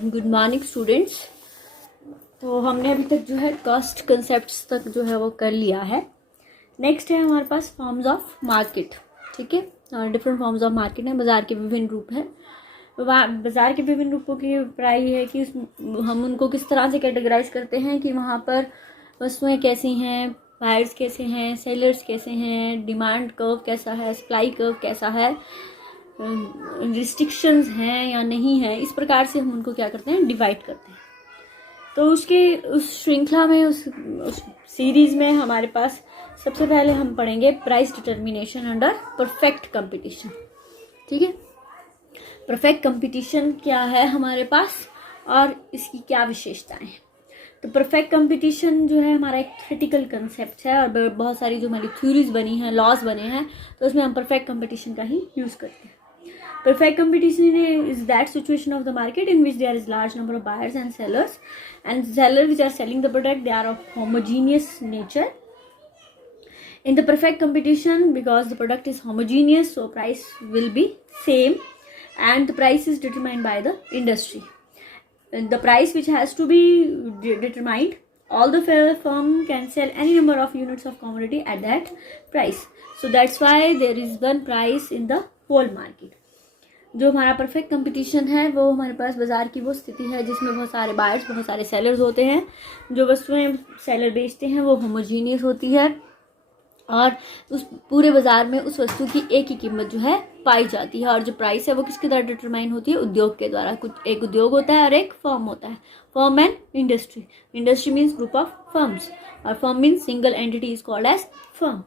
Good morning students. तो हमने अभी तक जो है कॉस्ट कंसेप्ट्स तक जो है वो कर लिया है। नेक्स्ट है हमारे पास फॉर्म्स ऑफ मार्केट। ठीक है, डिफरेंट फॉर्म्स ऑफ मार्केट हैं, बाज़ार के विभिन्न रूप हैं। बाज़ार के विभिन्न रूपों की प्राय है कि हम उनको किस तरह से कैटेगराइज करते हैं कि वहाँ पर वस्तुएं कैसी हैं, बायर्स कैसे हैं, सेलर्स कैसे हैं, डिमांड कर्व कैसा है, सप्लाई कर्व कैसा है, रिस्ट्रिक्शंस हैं या नहीं है। इस प्रकार से हम उनको क्या करते हैं, डिवाइड करते हैं। तो उस श्रृंखला में उस सीरीज में हमारे पास सबसे पहले हम पढ़ेंगे price determination under perfect competition. ठीक है, परफेक्ट कंपटीशन क्या है हमारे पास और इसकी क्या विशेषताएं हैं। तो परफेक्ट कंपटीशन जो है हमारा एक क्रिटिकल कंसेप्ट है और बहुत सारी जो हमारी थ्योरीज बनी हैं, लॉज बने हैं, तो उसमें हम परफेक्ट कंपटीशन का ही यूज़ करते हैं। Perfect competition is that situation of the market in which there is large number of buyers and sellers which are selling the product, they are of homogeneous nature. In the perfect competition, because the product is homogeneous, so price will be same and the price is determined by the industry. And the price which has to be determined, all the firm can sell any number of units of commodity at that price. So that's why there is one price in the whole market. जो हमारा perfect competition है वो हमारे पास बाजार की वो स्थिति है जिसमें बहुत सारे बायर्स, बहुत सारे सेलर्स होते हैं। जो वस्तुएं सेलर बेचते हैं वो होमोजीनियस होती है और उस पूरे बाजार में उस वस्तु की एक ही कीमत जो है पाई जाती है। और जो प्राइस है वो किसके द्वारा डिटरमाइन होती है, उद्योग के द्वारा। कुछ एक उद्योग होता है और एक फर्म होता है। Firm and industry. Industry means group of firms और firm means single entity is called as firm.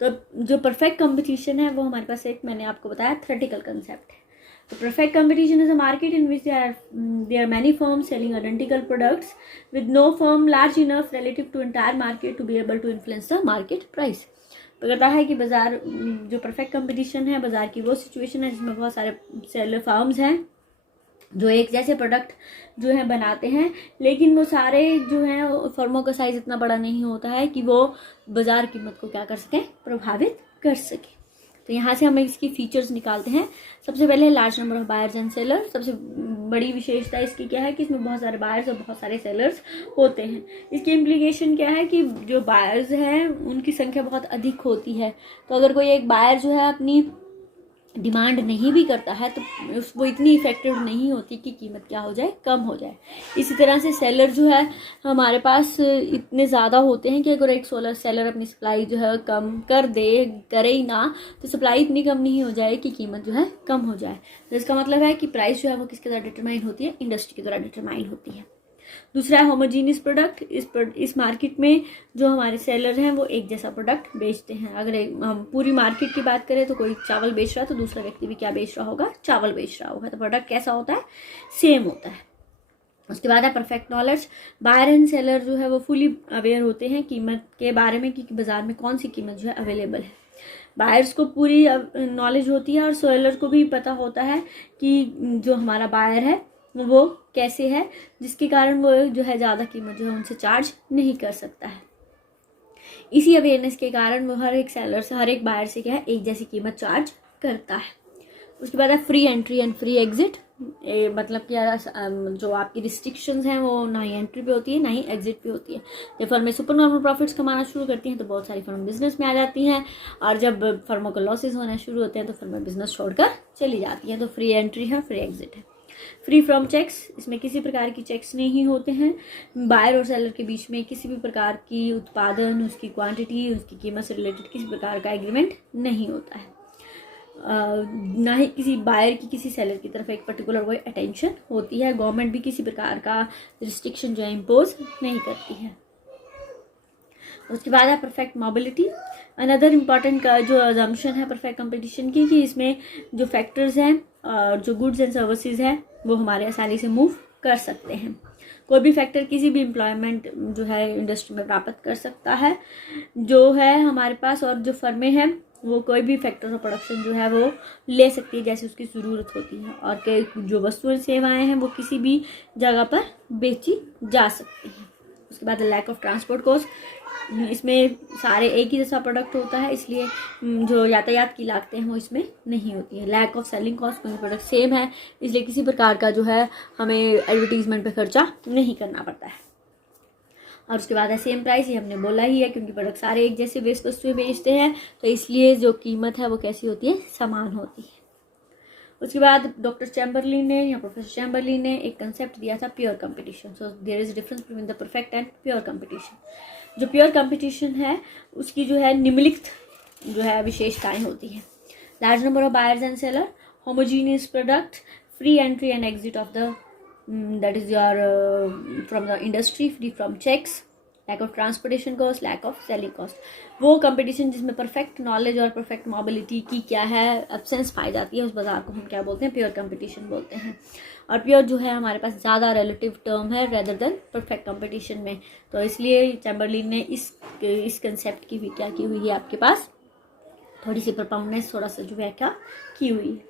तो जो परफेक्ट कंपटीशन है वो हमारे पास एक, मैंने आपको बताया, थ्योरेटिकल कंसेप्ट है। The perfect competition is a market in which there are many firms selling identical products with no firm large enough relative to entire market to be able to influence the market price. तो कहता है कि बाजार जो perfect competition है, बाजार की वो सिचुएशन है जिसमें बहुत सारे सेलर फर्म्स हैं जो एक जैसे प्रोडक्ट जो है बनाते हैं, लेकिन वो सारे जो हैं फर्मों का साइज इतना बड़ा नहीं होता है कि वो बाजार कीमत को क्या कर सकें, प्रभावित कर सके। तो यहाँ से हम इसकी फीचर्स निकालते हैं। सबसे पहले large number of buyers and sellers. सबसे बड़ी विशेषता इसकी क्या है कि इसमें बहुत सारे बायर्स और बहुत सारे सेलर्स होते हैं। इसकी इम्प्लीकेशन क्या है कि जो बायर्स हैं उनकी संख्या बहुत अधिक होती है। तो अगर कोई एक बायर जो है अपनी डिमांड नहीं भी करता है तो वो इतनी इफेक्टिव नहीं होती कि कीमत क्या हो जाए, कम हो जाए। इसी तरह से सेलर जो है हमारे पास इतने ज़्यादा होते हैं कि अगर एक सेलर अपनी सप्लाई जो है कम कर दे, करे ही ना, तो सप्लाई इतनी कम नहीं हो जाए कि कीमत जो है कम हो जाए। तो इसका मतलब है कि प्राइस जो है वो किसके द्वारा डिटरमाइन होती है, इंडस्ट्री के द्वारा डिटरमाइन होती है। दूसरा है होमोजीनियस प्रोडक्ट। इस मार्केट में जो हमारे सेलर हैं वो एक जैसा प्रोडक्ट बेचते हैं। अगर हम पूरी मार्केट की बात करें तो कोई चावल बेच रहा है तो दूसरा व्यक्ति भी क्या बेच रहा होगा, चावल बेच रहा होगा। तो प्रोडक्ट कैसा होता है, सेम होता है। उसके बाद है perfect knowledge. Buyer and seller जो है वो फुली अवेयर होते हैं कीमत के बारे में कि बाजार में कौन सी कीमत जो है अवेलेबल है। बायर्स को पूरी नॉलेज होती है और सेलर को भी पता होता है कि जो हमारा बायर है वो कैसे है, जिसके कारण वो जो है ज़्यादा कीमत जो है उनसे चार्ज नहीं कर सकता है। इसी अवेयरनेस के कारण वो हर एक सेलर से, हर एक बायर से क्या है, एक जैसी कीमत चार्ज करता है। उसके बाद है free entry and free exit. मतलब क्या, जो आपकी रिस्ट्रिक्शंस हैं वो ना ही एंट्री पे होती है ना ही एग्जिट पे होती है। जब फर्में सुपर नॉर्मल प्रॉफिट्स कमाना शुरू करती हैं तो बहुत सारी फर्म बिजनेस में आ जाती हैं और जब फर्मों को लॉसेज होना शुरू होते हैं तो फर्में बिजनेस छोड़कर चली जाती हैं। तो फ्री एंट्री है, फ्री एग्जिट है। Free from checks. इसमें किसी प्रकार की चेक्स नहीं होते हैं। बायर और सेलर के बीच में किसी भी प्रकार की उत्पादन, उसकी क्वांटिटी, उसकी कीमत से रिलेटेड किसी प्रकार का एग्रीमेंट नहीं होता है। ना ही किसी बायर की किसी सेलर की तरफ एक पर्टिकुलर कोई अटेंशन होती है। गवर्नमेंट भी किसी प्रकार का रिस्ट्रिक्शन जो है इम्पोज नहीं करती है। उसके बाद है परफेक्ट मोबिलिटी। अनदर इम्पॉर्टेंट का जो अजम्पशन है परफेक्ट कंपटीशन की, कि इसमें जो फैक्टर्स हैं और जो गुड्स एंड सर्विसेज हैं वो हमारे आसानी से मूव कर सकते हैं। कोई भी फैक्टर किसी भी एम्प्लॉयमेंट जो है इंडस्ट्री में प्राप्त कर सकता है जो है हमारे पास, और जो फर्में हैं वो कोई भी फैक्टर ऑफ प्रोडक्शन जो है वो ले सकती है जैसे उसकी ज़रूरत होती है। और कई जो वस्तुएं सेवाएं हैं वो किसी भी जगह पर बेची जा सकती हैं। उसके बाद लैक ऑफ ट्रांसपोर्ट कॉस्ट, इसमें सारे एक ही जैसा प्रोडक्ट होता है, इसलिए जो यातायात की लागतें हैं वो इसमें नहीं होती है। लैक ऑफ सेलिंग कॉस्ट, कोई प्रोडक्ट सेम है इसलिए किसी प्रकार का जो है हमें एडवर्टीजमेंट पे खर्चा नहीं करना पड़ता है। और उसके बाद है सेम प्राइस, ये हमने बोला ही है क्योंकि प्रोडक्ट सारे एक जैसे वेस्ट वस्तुएं बेचते हैं तो इसलिए जो कीमत है वो कैसी होती है, समान होती है। उसके बाद डॉक्टर चैम्बरलिन ने या प्रोफेसर चैम्बरलिन ने एक कंसेप्ट दिया था pure competition. So there is difference between the perfect and pure competition. जो प्योर कंपटीशन है उसकी जो है निम्नलिखित जो है विशेषताएं होती है। Large number of buyers and seller, homogeneous product, free entry and exit of the that is your from the industry, free from checks, lack of transportation cost, lack of selling cost। वो competition जिसमें perfect knowledge और perfect mobility की क्या है absence पाई जाती है, उस बाजार को हम क्या बोलते हैं, प्योर कंपटीशन बोलते हैं। और प्योर जो है हमारे पास ज़्यादा रिलेटिव टर्म है रेदर देन परफेक्ट कंपटीशन में, तो इसलिए चैम्बरलिन ने इस कंसेप्ट की भी क्या की हुई है, आपके पास थोड़ी सी प्रपाउंडनेस, थोड़ा सा जो व्याख्या की हुई है।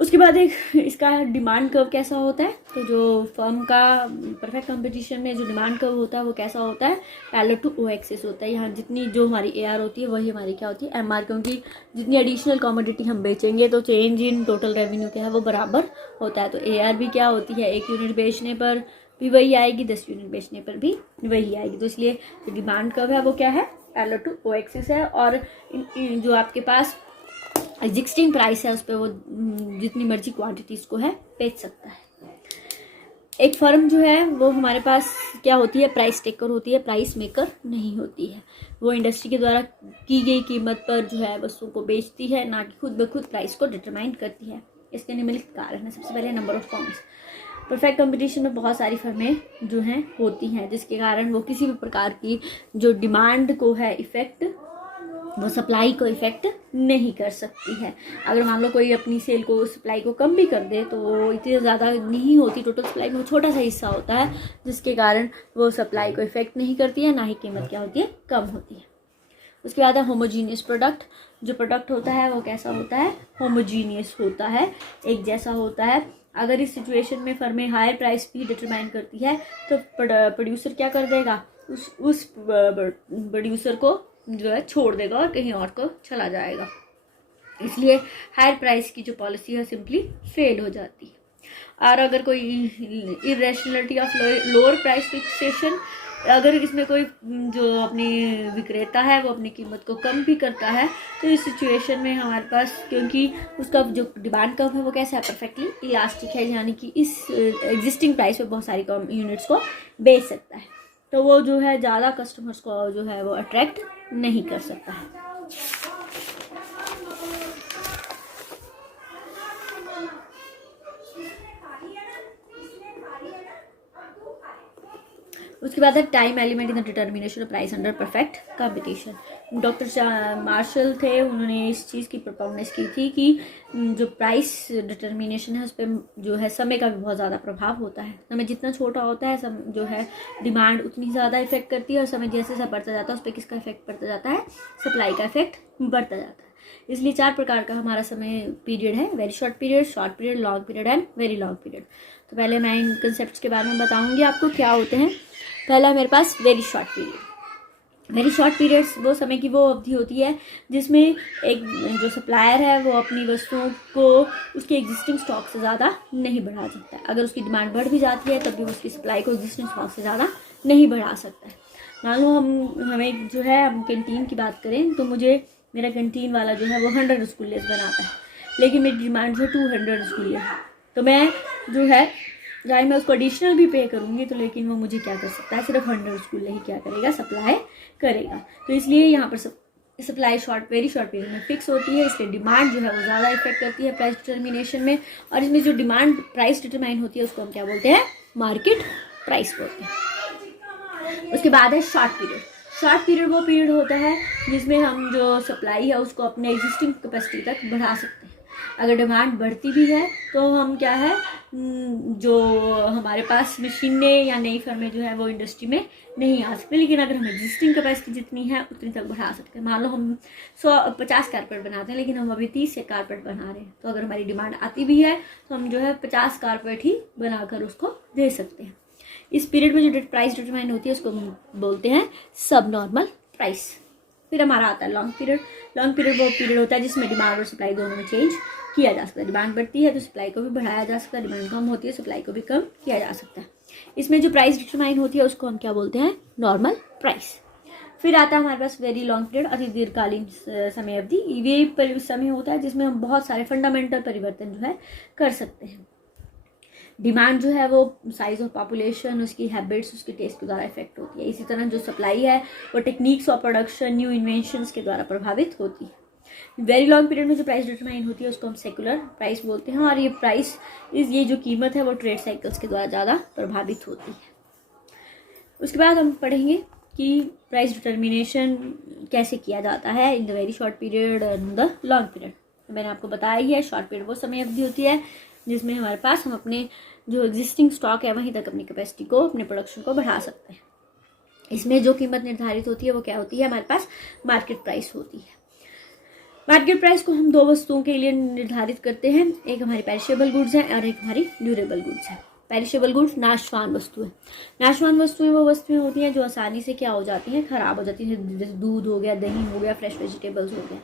उसके बाद एक इसका डिमांड कर्व कैसा होता है, तो जो फर्म का परफेक्ट कंपटीशन में जो डिमांड कर्व होता है वो कैसा होता है, पैरेलल टू ओ एक्सिस होता है। यहाँ जितनी जो हमारी AR होती है वही हमारी क्या होती है, MR, क्योंकि जितनी एडिशनल कमोडिटी हम बेचेंगे तो चेंज इन टोटल रेवेन्यू क्या है वो बराबर होता है। तो AR भी क्या होती है, 1 यूनिट बेचने पर भी वही आएगी, 10 यूनिट बेचने पर भी वही आएगी। तो इसलिए जो डिमांड कर्व है वो क्या है, पैरेलल टू ओ एक्सिस है। और जो आपके पास एग्जिस्टिंग प्राइस है उस पर वो जितनी मर्जी क्वांटिटीज को है बेच सकता है। एक फर्म जो है वो हमारे पास क्या होती है, प्राइस टेकर होती है, प्राइस मेकर नहीं होती है। वो इंडस्ट्री के द्वारा की गई कीमत पर जो है वस्तुओं को बेचती है, ना कि खुद ब खुद प्राइस को डिटरमाइन करती है। इसके निम्नलिखित कारण है। सबसे पहले number of firms. Perfect competition में बहुत सारी फर्में जो हैं होती हैं, जिसके कारण वो किसी भी प्रकार की जो डिमांड को है इफेक्ट, वो सप्लाई को इफेक्ट नहीं कर सकती है। अगर मान लो कोई अपनी सेल को, सप्लाई को कम भी कर दे तो वो इतनी ज़्यादा नहीं होती, टोटल सप्लाई में वो छोटा सा हिस्सा होता है, जिसके कारण वो सप्लाई को इफेक्ट नहीं करती है, ना ही कीमत क्या होती है, कम होती है। उसके बाद है होमोजीनियस प्रोडक्ट। जो प्रोडक्ट होता है वो कैसा होता है, होमोजीनियस होता है, एक जैसा होता है। अगर इस सिचुएशन में फर्में हायर प्राइस भी डिटरमाइन करती है तो प्रोड्यूसर क्या कर देगा, उस प्रोड्यूसर को जो है छोड़ देगा और कहीं और को चला जाएगा। इसलिए हायर प्राइस की जो पॉलिसी है सिंपली फेल हो जाती है। और अगर कोई irrationality of lower price fixation, अगर इसमें कोई जो अपनी विक्रेता है वो अपनी कीमत को कम भी करता है तो इस सिचुएशन में हमारे पास, क्योंकि उसका जो डिमांड कर्व है वो कैसा है, परफेक्टली इलास्टिक है, यानी कि इस एग्जिस्टिंग प्राइस पे बहुत सारी यूनिट्स को बेच सकता है, तो वो जो है ज़्यादा कस्टमर्स को जो है वो अट्रैक्ट नहीं कर सकता है। उसके बाद है time element in the determination of price under perfect competition. Doctor Marshall थे, उन्होंने इस चीज़ की प्रपोनेंस की थी कि जो प्राइस डिटर्मिनेशन है उस पर जो है समय का भी बहुत ज़्यादा प्रभाव होता है। समय जितना छोटा होता है जो है डिमांड उतनी ज़्यादा इफेक्ट करती है, और समय जैसे जैसा बढ़ता जाता है उस पर किसका इफेक्ट पड़ता जाता है, सप्लाई का इफेक्ट बढ़ता जाता है। इसलिए 4 प्रकार का हमारा समय पीरियड है, very short period, long period and very long period. तो पहले मैं इन कंसेप्ट के बारे में बताऊँगी आपको क्या होते हैं। पहला मेरे पास very short period. Very short periods वो समय की वो अवधि होती है जिसमें एक जो सप्लायर है वो अपनी वस्तुओं को उसके एग्जिस्टिंग स्टॉक से ज़्यादा नहीं बढ़ा सकता है। अगर उसकी डिमांड बढ़ भी जाती है तब भी उसकी सप्लाई को एग्जिस्टिंग स्टॉक से ज़्यादा नहीं बढ़ा सकता है। मान लो हमें जो है, हम कैंटीन की बात करें तो मेरा कैंटीन वाला जो है वो 100 रसगुल्ले बनाता है, लेकिन मेरी डिमांड जो 200 रसगुल्ले है, तो मैं जो है चाहे मैं उसको एडिशनल भी पे करूँगी तो लेकिन वो मुझे क्या कर सकता है, सिर्फ 100 रसगुल्ले ही क्या करेगा, सप्लाई करेगा। तो इसलिए यहाँ पर सप्लाई वेरी शॉर्ट पीरियड में फिक्स होती है, इसलिए डिमांड जो है वो ज़्यादा इफेक्ट करती है प्राइस डिटर्मिनेशन में। और इसमें जो डिमांड प्राइस डिटरमाइन होती है उसको हम क्या बोलते हैं, मार्केट प्राइस बोलते हैं। उसके बाद है शॉर्ट पीरियड। शॉर्ट पीरियड वो पीरियड होता है जिसमें हम जो सप्लाई है उसको अपने एग्जिस्टिंग कैपेसिटी तक बढ़ा सकते हैं। अगर डिमांड बढ़ती भी है तो हम क्या है, जो हमारे पास मशीनें या नई फर्में जो है वो इंडस्ट्री में नहीं आ सकते, लेकिन अगर हम एग्जिस्टिंग कैपेसिटी जितनी है उतनी तक बढ़ा सकते हैं। मान लो हम 50 कारपेट बनाते हैं लेकिन हम अभी 30 कारपेट बना रहे हैं, तो अगर हमारी डिमांड आती भी है तो हम जो है 50 कारपेट ही बनाकर उसको दे सकते हैं। इस पीरियड में जो प्राइस डिटरमाइन होती है उसको हम बोलते हैं सब नॉर्मल प्राइस। फिर हमारा आता है लॉन्ग पीरियड। लॉन्ग पीरियड वो पीरियड होता है जिसमें डिमांड और सप्लाई दोनों में चेंज किया जा सकता है। डिमांड बढ़ती है तो सप्लाई को भी बढ़ाया जा सकता है, डिमांड कम होती है सप्लाई को भी कम किया जा सकता है। इसमें जो प्राइस डिटरमाइन होती है उसको हम क्या बोलते हैं, नॉर्मल प्राइस। फिर आता है हमारे पास वेरी लॉन्ग पीरियड, अति दीर्घकालीन समय अवधि। ये समय होता है जिसमें हम बहुत सारे फंडामेंटल परिवर्तन जो है कर सकते हैं। डिमांड जो है वो साइज ऑफ पॉपुलेशन, उसकी हैबिट्स, उसके टेस्ट के द्वारा इफेक्ट होती है। इसी तरह जो सप्लाई है वो techniques of production, new inventions के द्वारा प्रभावित होती है। वेरी लॉन्ग पीरियड में जो प्राइस डिटरमाइन होती है उसको हम सेकुलर प्राइस बोलते हैं, और ये प्राइस ये जो कीमत है वो ट्रेड साइकिल्स के द्वारा ज़्यादा प्रभावित होती है। उसके बाद हम पढ़ेंगे कि प्राइस डिटर्मिनेशन कैसे किया जाता है in the very short period and the long period. तो मैंने आपको बताया ही है, शॉर्ट पीरियड वो समय अवधि होती है जिसमें हमारे पास हम अपने जो एग्जिस्टिंग स्टॉक है वहीं तक अपनी कैपेसिटी को, अपने प्रोडक्शन को बढ़ा सकते हैं। इसमें जो कीमत निर्धारित होती है वो क्या होती है, हमारे पास मार्केट प्राइस होती है। मार्केट प्राइस को हम दो वस्तुओं के लिए निर्धारित करते हैं, एक हमारी पेरिशेबल गुड्स है और एक हमारी ड्यूरेबल गुड्स है। पेरिशेबल गुड्स नाशवान वस्तुएं। नाशवान वस्तुएं वो वस्तुएं होती हैं जो आसानी से क्या हो जाती हैं, खराब हो जाती हैं, जैसे दूध हो गया, दही हो गया, फ्रेश वेजिटेबल्स हो गया।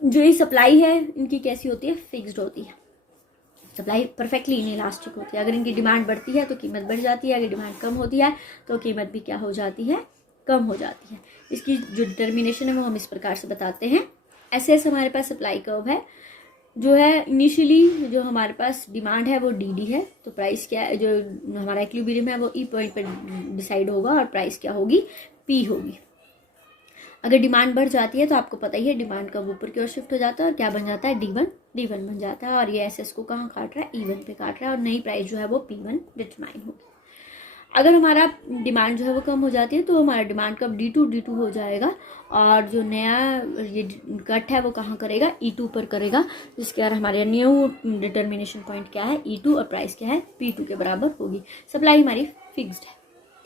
जो ये सप्लाई है इनकी कैसी होती है, फिक्स्ड होती है। सप्लाई परफेक्टली इनइलास्टिक होती है। अगर इनकी डिमांड बढ़ती है तो कीमत बढ़ जाती है, अगर डिमांड कम होती है तो कीमत भी क्या हो जाती है, कम हो जाती है। इसकी जो डिटर्मिनेशन है वो हम इस प्रकार से बताते हैं। ऐसे हमारे पास सप्लाई कर्व है, जो है इनिशियली जो हमारे पास डिमांड है वो डी है, तो प्राइस क्या है, जो हमारा इक्विलिब्रियम है वो ई पॉइंट पर डिसाइड होगा और प्राइस क्या होगी, पी होगी। अगर डिमांड बढ़ जाती है तो आपको पता ही है डिमांड कब ऊपर की ओर शिफ्ट हो जाता है और क्या बन जाता है, डी1 बन जाता है, और ये एसएस को कहाँ काट रहा है, ई1 पे काट रहा है, और नई प्राइस जो है वो पी1 डिटरमाइन होगी। अगर हमारा डिमांड जो है वो कम हो जाती है तो हमारा डिमांड कब डी2 हो जाएगा, और जो नया ये कट है वो कहाँ करेगा, ई2 पर करेगा, जिसके बाद हमारे न्यू डिटर्मिनेशन पॉइंट क्या है, ई2, और प्राइस क्या है, पी2 के बराबर होगी। सप्लाई हमारी फिक्स्ड है,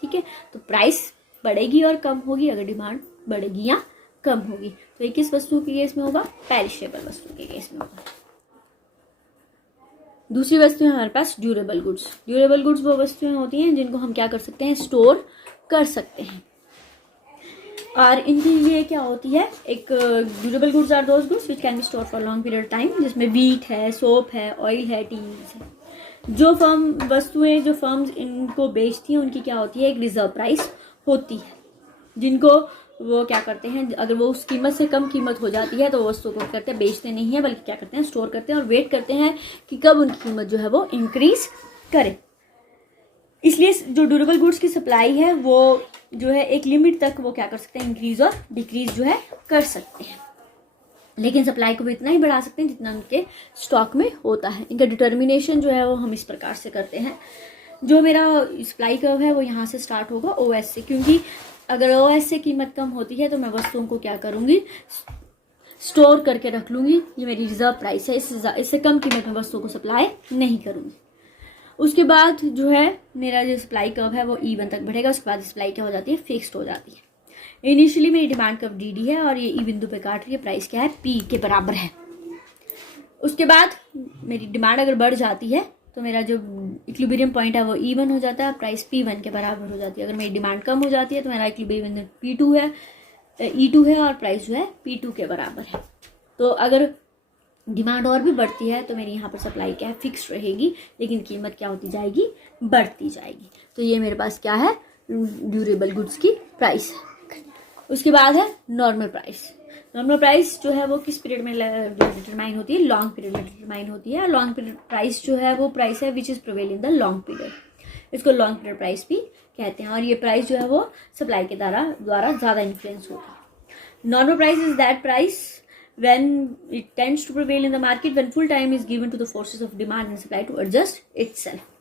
ठीक है। तो प्राइस बढ़ेगी और कम होगी अगर डिमांड बढ़ेगी या कम होगी। तो ये किस वस्तु के केस में होगा, पेरिशेबल वस्तु के केस में होगा। दूसरी वस्तु है हमारे पास ड्यूरेबल गुड्स। ड्यूरेबल गुड्स वो वस्तुएं होती हैं जिनको हम क्या कर सकते हैं, स्टोर कर सकते हैं, और इनके लिए क्या होती है, एक durable goods are those goods which can be store for long period time, जिसमें वीट है, सोप है, ऑयल है, टीज है। जो वस्तुएं जो फर्म्स इनको बेचती हैं उनकी क्या होती है, एक रिजर्व प्राइस होती है, जिनको वो क्या करते हैं, अगर वो उस कीमत से कम कीमत हो जाती है तो वो वस्तु को करते हैं, बेचते नहीं है बल्कि क्या करते हैं, स्टोर करते हैं और वेट करते हैं कि कब उनकी कीमत जो है वो इंक्रीज करे। इसलिए जो ड्यूरेबल गुड्स की सप्लाई है वो जो है एक लिमिट तक वो क्या कर सकते हैं, इंक्रीज और डिक्रीज जो है कर सकते हैं, लेकिन सप्लाई को भी इतना ही बढ़ा सकते हैं जितना उनके स्टॉक में होता है। इनका डिटर्मिनेशन जो है वो हम इस प्रकार से करते हैं। जो मेरा सप्लाई कर्व है वो यहाँ से स्टार्ट होगा ओएस से, क्योंकि अगर ओएस से कीमत कम होती है तो मैं वस्तुओं को क्या करूंगी, स्टोर करके रख लूंगी, ये मेरी रिजर्व प्राइस है, इससे कम कीमत में वस्तुओं को सप्लाई नहीं करूंगी। उसके बाद जो है मेरा जो सप्लाई कर्व है वो ई1 तक बढ़ेगा, उसके बाद सप्लाई क्या हो जाती है, फिक्स्ड हो जाती है। इनिशियली मेरी डिमांड कर्व डी है और ये ई बिंदु पे काट रही है, प्राइस क्या है, पी के बराबर है। उसके बाद मेरी डिमांड अगर बढ़ जाती है तो मेरा जो इक्विलिब्रियम पॉइंट है वो ई1 हो जाता है, प्राइस p1 के बराबर हो जाती है। अगर मेरी डिमांड कम हो जाती है तो मेरा इक्विलिब्रियम p2 है, ई2 है, और प्राइस जो है p2 के बराबर है। तो अगर डिमांड और भी बढ़ती है तो मेरी यहाँ पर सप्लाई क्या है, फिक्स रहेगी, लेकिन कीमत क्या होती जाएगी, बढ़ती जाएगी। तो ये मेरे पास क्या है, ड्यूरेबल गुड्स की प्राइस है। उसके बाद है नॉर्मल प्राइस। नॉर्मल प्राइस जो है वो किस पीरियड में डिटरमाइन होती है, लॉन्ग पीरियड में डिटरमाइन होती है। लॉन्ग पीरियड प्राइस जो है वो प्राइस है which is prevail in the long period, इसको लॉन्ग पीरियड प्राइस भी कहते हैं, और ये प्राइस जो है वो सप्लाई के द्वारा ज़्यादा इन्फ्लुएंस होती है। Normal price is that price when it tends to prevail in the market when full time is given to the forces of demand and supply to adjust itself।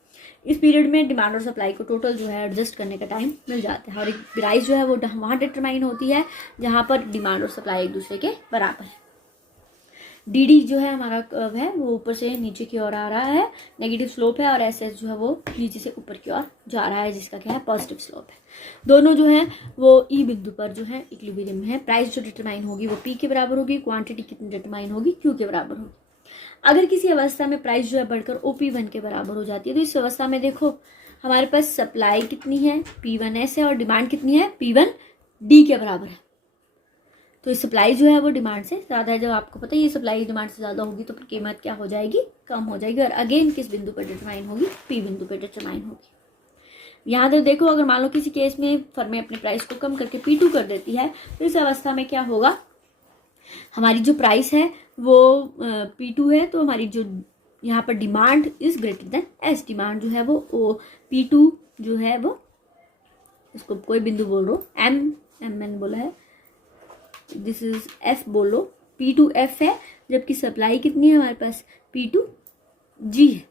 इस period में demand और supply को total जो है adjust करने का time मिल जाता है, और एक प्राइस जो है वो वहाँ डिटरमाइन होती है जहाँ पर डिमांड और सप्लाई एक दूसरे के बराबर है। डी जो है हमारा कर्व है वो ऊपर से नीचे की ओर आ रहा है, नेगेटिव स्लोप है, और एस जो है वो नीचे से ऊपर की ओर जा रहा है, जिसका क्या है, पॉजिटिव स्लोप है। दोनों जो है वो ई बिंदु पर जो है इक्विलिब्रियम है। प्राइस जो डिटरमाइन होगी वो पी के बराबर होगी, क्वांटिटी कितनी डिटरमाइन होगी, क्यू के बराबर होगी। अगर किसी अवस्था में प्राइस जो है बढ़कर OP1 के बराबर हो जाती है तो इस अवस्था में देखो हमारे पास सप्लाई कितनी है, P1S है, और डिमांड कितनी है, P1D के बराबर है। तो सप्लाई जो है वो डिमांड से ज़्यादा है। जब आपको पता है ये सप्लाई डिमांड से ज़्यादा होगी तो फिर कीमत क्या हो जाएगी, कम हो जाएगी। और अगेन किस बिंदु पर डिटरमाइन होगी, P बिंदु पर डिटरमाइन होगी। यहाँ तो देखो, अगर मान लो किसी केस में फर्में अपने प्राइस को कम करके P2 कर देती है तो इस अवस्था में क्या होगा, हमारी जो प्राइस है वो P2 है, तो हमारी जो यहाँ पर demand is greater than S. Demand जो है वो P2 जो है वो, इसको कोई बिंदु बोल लो, एम मैंने बोला है, दिस इज एफ बोलो, P2F है, जबकि सप्लाई कितनी है हमारे पास, P2G है।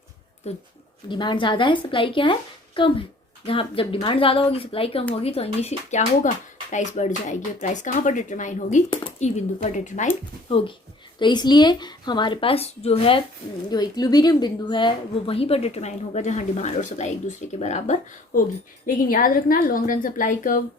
तो डिमांड ज़्यादा है, सप्लाई क्या है, कम है। जहाँ जब डिमांड ज़्यादा होगी, सप्लाई कम होगी, तो इनिशियल क्या होगा, प्राइस बढ़ जाएगी। और प्राइस कहाँ पर डिटरमाइन होगी, ई बिंदु पर डिटरमाइन होगी। तो इसलिए हमारे पास जो है, जो इक्विलिब्रियम बिंदु है वो वहीं पर डिटरमाइन होगा जहाँ डिमांड और सप्लाई एक दूसरे के बराबर होगी। लेकिन याद रखना, long run supply curve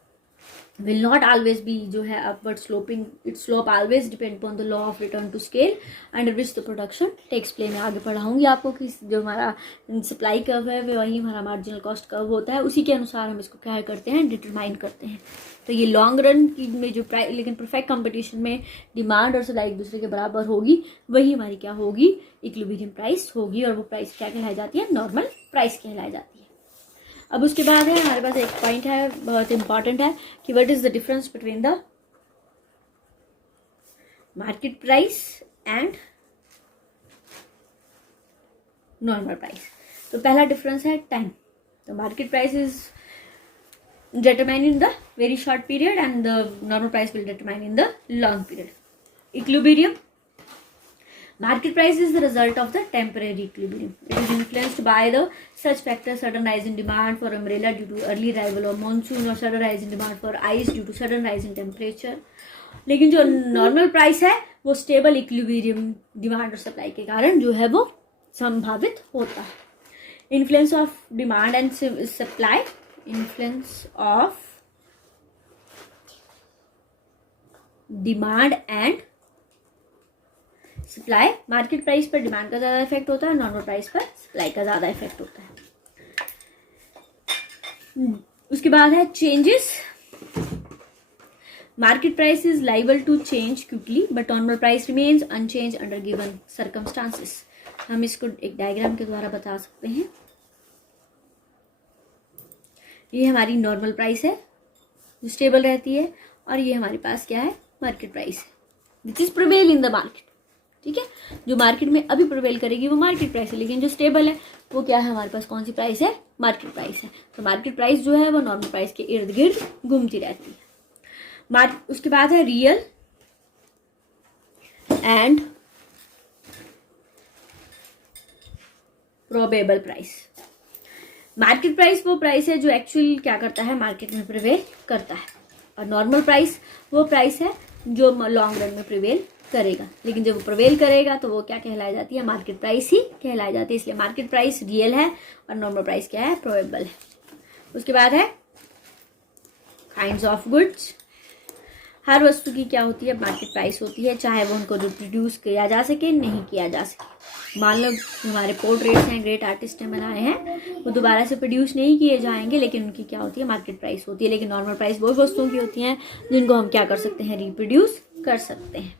will not always be जो है upward sloping, its slope always depend upon the law of return to scale under which the production takes place। मैं आगे पढ़ाऊंगी आपको कि जो हमारा सप्लाई कर्व है वही हमारा मार्जिनल कॉस्ट कर्व होता है, उसी के अनुसार हम इसको क्या करते हैं, डिटरमाइन करते हैं। तो ये लॉन्ग रन की में जो प्राइस, लेकिन परफेक्ट कंपटीशन में डिमांड और सप्लाई एक दूसरे के बराबर होगी, वही हमारी क्या होगी, इक्विलिब्रियम प्राइस होगी। और वो प्राइस क्या कहलाई जाती है, नॉर्मल प्राइस कहलाई जाती है। अब उसके बाद है हमारे पास एक पॉइंट है, बहुत इंपॉर्टेंट है, कि what is the difference between the market price and normal price. तो पहला डिफरेंस है टाइम। तो market price is determined in the very short period and the normal price will determine in the long period. Equilibrium, market price is the result of the temporary equilibrium. It is influenced by the such factors, sudden rise in demand for umbrella due to early arrival of monsoon, or sudden rise in demand for ice due to sudden rise in temperature. लेकिन जो normal price है वो stable equilibrium demand और supply के कारण जो है वो संभावित होता है। Influence of demand and supply, influence of demand and supply, market price पर डिमांड का ज़्यादा इफेक्ट होता है, नॉर्मल प्राइस पर सप्लाई का ज़्यादा इफेक्ट होता है। उसके बाद है changes. Market price is liable to change quickly but normal price remains unchange under given circumstances. हम इसको एक डायग्राम के द्वारा बता सकते हैं। ये हमारी नॉर्मल प्राइस है जो स्टेबल रहती है, और ये हमारे पास क्या है, मार्केट प्राइस है, which is prevail in the market. ठीक है, जो मार्केट में अभी प्रिवेल करेगी वो मार्केट प्राइस है, लेकिन जो स्टेबल है वो क्या है, हमारे पास कौन सी प्राइस है, मार्केट प्राइस है। तो मार्केट प्राइस जो है वो नॉर्मल प्राइस के इर्द गिर्द घूमती रहती है। उसके बाद है real and probable price. Market price वो प्राइस है जो एक्चुअल क्या करता है, मार्केट में प्रिवेल करता है, और नॉर्मल प्राइस वो प्राइस है जो लॉन्ग रन में प्रिवेल करेगा। लेकिन जब वो प्रिवेल करेगा तो वो क्या कहलाई जाती है, मार्केट प्राइस ही कहलाई जाती है। इसलिए मार्केट प्राइस रियल है और नॉर्मल प्राइस क्या है, प्रोबेबल है। उसके बाद है काइंड्स ऑफ गुड्स। हर वस्तु की क्या होती है, मार्केट प्राइस होती है, चाहे वो उनको रिप्रोड्यूस किया जा सके, नहीं किया जा सके। मान लो हमारे पोर्ट्रेट्स हैं, ग्रेट आर्टिस्ट ने बनाए हैं, वो दोबारा से प्रोड्यूस नहीं किए जाएंगे, लेकिन उनकी क्या होती है, मार्केट प्राइस होती है। लेकिन नॉर्मल प्राइस वो वस्तुओं की होती हैं जिनको हम क्या कर सकते हैं, रिप्रोड्यूस कर सकते हैं।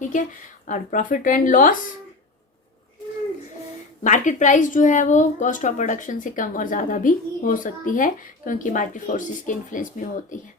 ठीक है, और profit and loss, market price जो है वो कॉस्ट ऑफ प्रोडक्शन से कम और ज़्यादा भी हो सकती है, क्योंकि मार्केट फोर्सेस के इन्फ्लुएंस में होती है।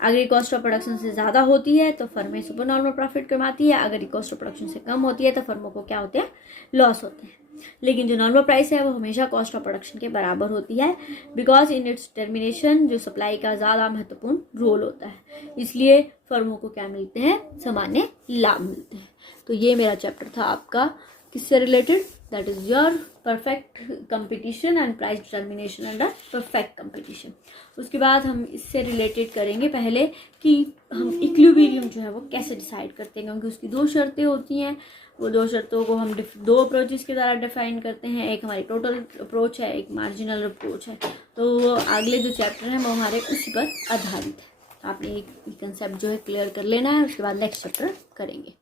अगर ये कॉस्ट ऑफ प्रोडक्शन से ज़्यादा होती है तो फर्में सुपर नॉर्मल प्रॉफिट कमाती है, अगर ये कॉस्ट ऑफ प्रोडक्शन से कम होती है तो फर्मों को क्या होते हैं, लॉस होते हैं। लेकिन जो नॉर्मल प्राइस है वो हमेशा कॉस्ट ऑफ प्रोडक्शन के बराबर होती है, बिकॉज इन इट्स टर्मिनेशन जो सप्लाई का ज़्यादा महत्वपूर्ण रोल होता है। इसलिए फर्मों को क्या मिलते हैं, सामान्य लाभ मिलते हैं। तो ये मेरा चैप्टर था आपका किससे related, that is your perfect competition and price determination under perfect competition. उसके बाद हम इससे रिलेटेड करेंगे पहले कि हम इक्विलिब्रियम जो है वो कैसे डिसाइड करते हैं, क्योंकि उसकी दो शर्तें होती हैं। वो दो शर्तों को हम दो अप्रोचेस के द्वारा डिफाइन करते हैं, एक हमारी टोटल अप्रोच है, एक मार्जिनल अप्रोच है। तो अगले जो चैप्टर हैं वो हमारे उसी पर आधारित है। आपने एक कंसेप्ट जो है क्लियर कर लेना है, उसके बाद नेक्स्ट चैप्टर करेंगे।